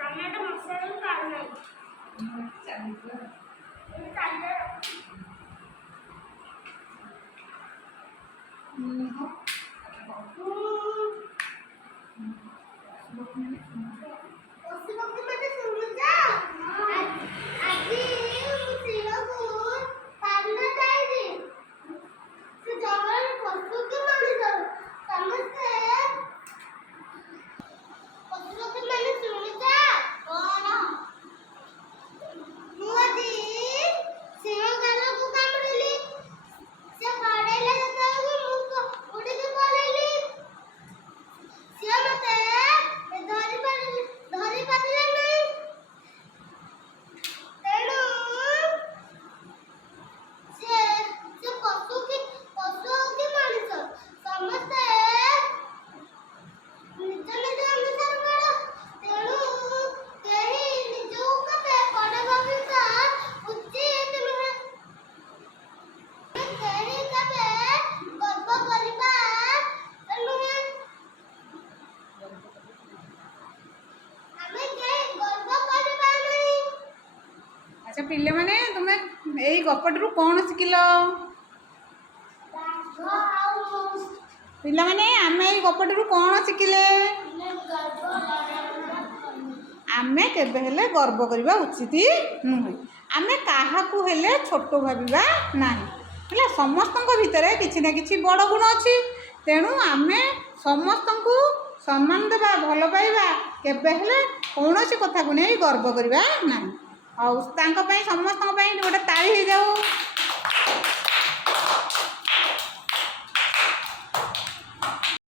Tomato मसाला काढणार चालतं अच्छा पिले माने तुमे एई गपटरू कौन शिखिल पिला माने आमे एई गपटरू कौन शिखिले आमे केबे हेले गर्व करबा उचित नुहे आमे काहाकू हेले छोट भाबिबा नाही पिला समस्तक भितरे किछि ना किछि बड़ गुण अछि तेणु आमे समस्तक सम्मान देबा भल पाइबा केबे हेले कौन कथा को नहीं गर्व करबा नाही। और समस्त गोटे ताली हो जाओ।